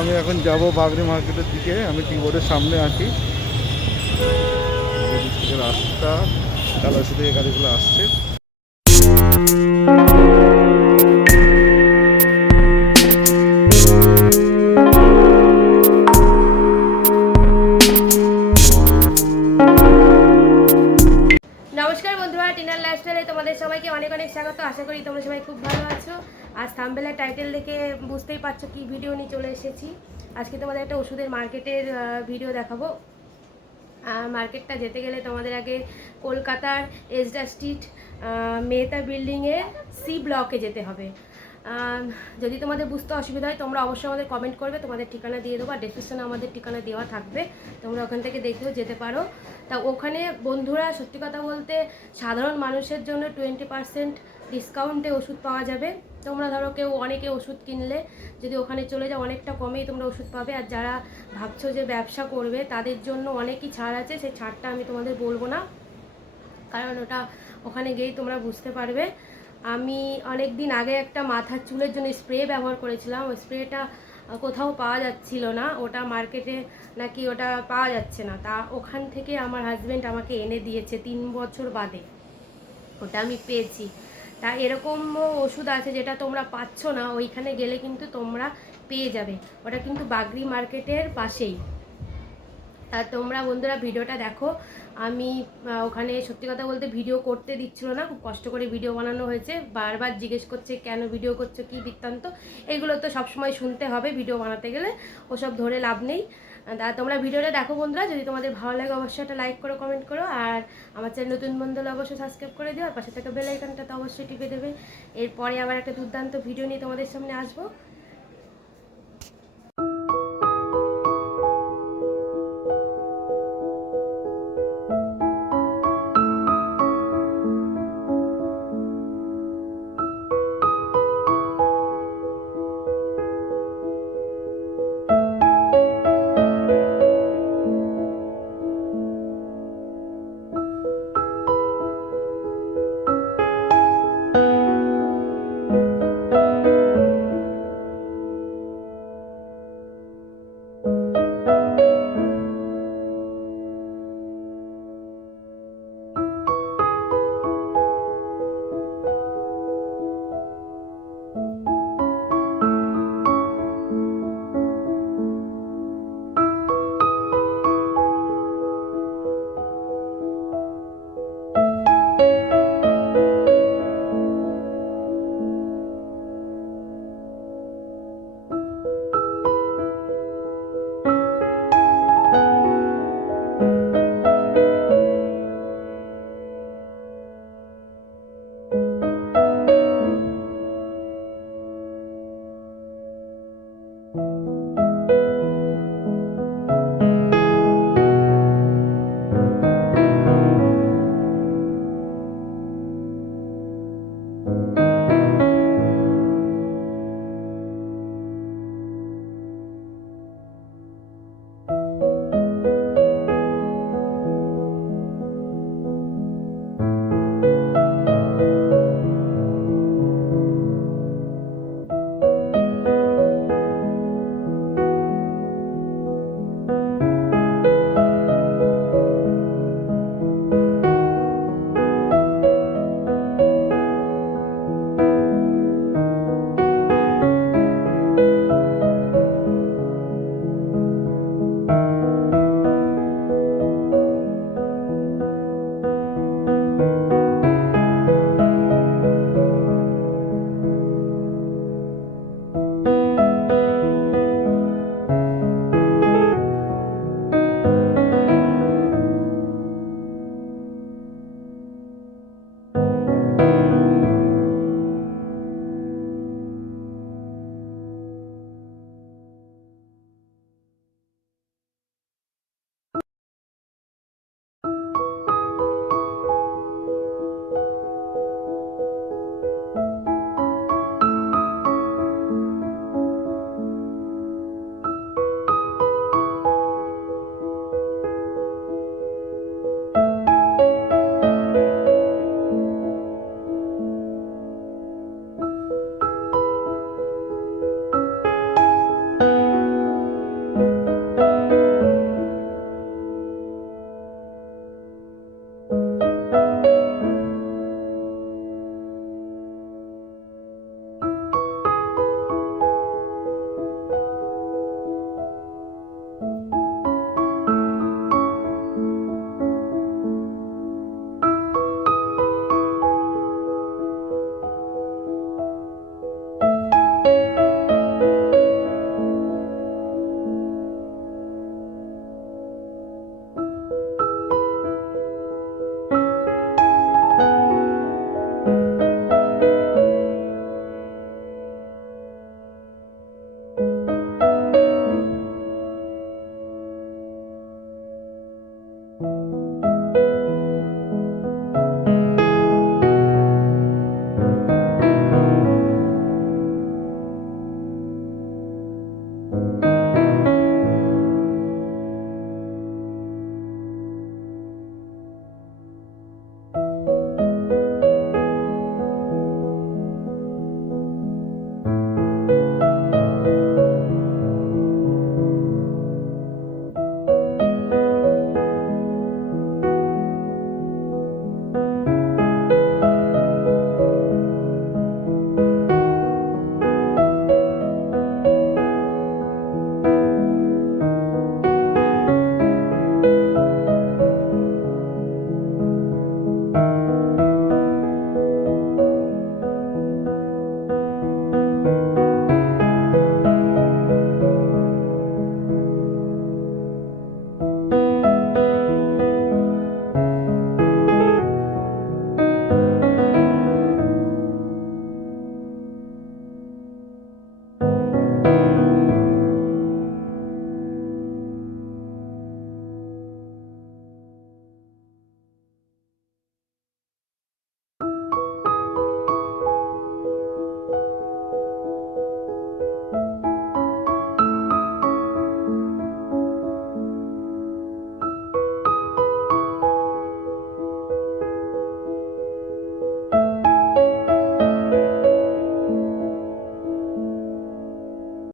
আমি এখন যাব বাগরি মার্কেটের দিকে। আমি টিবোর্ডের সামনে আছি। রাস্তা কালাসি থেকে গাড়িগুলো আসছে। তোমাদের সবাইকে অনেক অনেক স্বাগত। আশা করি তোমরা সবাই খুব ভালো আছো। আজ থাম্বেলের টাইটেল দেখে বুঝতেই পারছ কি ভিডিও নিয়ে চলে এসেছি। আজকে তোমাদের একটা ওষুধের মার্কেটের ভিডিও দেখাবো। মার্কেটটা যেতে গেলে তোমাদের আগে কলকাতার এসডা স্ট্রিট মেহতা বিল্ডিংয়ে সি ব্লকে যেতে হবে। যদি তোমাদের বুঝতে অসুবিধা হয়, তোমরা অবশ্যই আমাদের কমেন্ট করবে, তোমাদের ঠিকানা দিয়ে দেবো, আর ডেসক্রিপশনে আমাদের ঠিকানা দেওয়া থাকবে। তোমরা ওখান থেকে দেখেও যেতে পারো। তা ওখানে বন্ধুরা, সত্যি কথা বলতে, সাধারণ মানুষের জন্য টোয়েন্টি পার্সেন্ট ডিসকাউন্টে ওষুধ পাওয়া যাবে। তোমরা ধরো কেউ অনেকে ওষুধ কিনলে, যদি ওখানে চলে যাও, অনেকটা কমেই তোমরা ওষুধ পাবে। আর যারা ভাবছ যে ব্যবসা করবে, তাদের জন্য অনেকই ছাড় আছে। সেই ছাড়টা আমি তোমাদের বলব না। কারণ ওটা ওখানে গিয়েই তোমরা বুঝতে পারবে। আমি অনেক দিন আগে একটা মাথার চুলের জন্য স্প্রে ব্যবহার করেছিলাম। ওই স্প্রেটা কোথাও পাওয়া যাচ্ছিল না। ওটা মার্কেটে নাকি ওটা পাওয়া যাচ্ছে না। তা ওখান থেকে আমার হাজব্যান্ড আমাকে এনে দিয়েছে তিন বছর বাদে। ওটা আমি পেয়েছি। তা এরকম ওষুধ আছে যেটা তোমরা পাচ্ছ না, ওইখানে গেলে কিন্তু তোমরা পেয়ে যাবে। ওটা কিন্তু বাগরি মার্কেটের পাশেই। তা তোমরা বন্ধুরা ভিডিওটা দেখো। আমি ওখানে সত্যি কথা বলতে ভিডিও করতে দিচ্ছিল না, খুব কষ্ট করে ভিডিও বানানো হয়েছে। বারবার জিজ্ঞেস করছে, কেন ভিডিও করছ? কী বৃত্তান্ত? এগুলো তো সবসময় শুনতে হবে ভিডিও বানাতে গেলে। ওসব ধরে লাভ নেই। তা তোমরা ভিডিওটা দেখো বন্ধুরা, যদি তোমাদের ভালো লাগে অবশ্যই একটা লাইক করো কমেন্ট করো, আর আমার চ্যানেল নতুন বন্ধু অবশ্যই সাবস্ক্রাইব করে দিও, আর পাশে থাকা বেল আইকনটা তো অবশ্যই টিপে দেবে। এরপরে আবার একটা দুর্দান্ত ভিডিও নিয়ে তোমাদের সামনে আসব।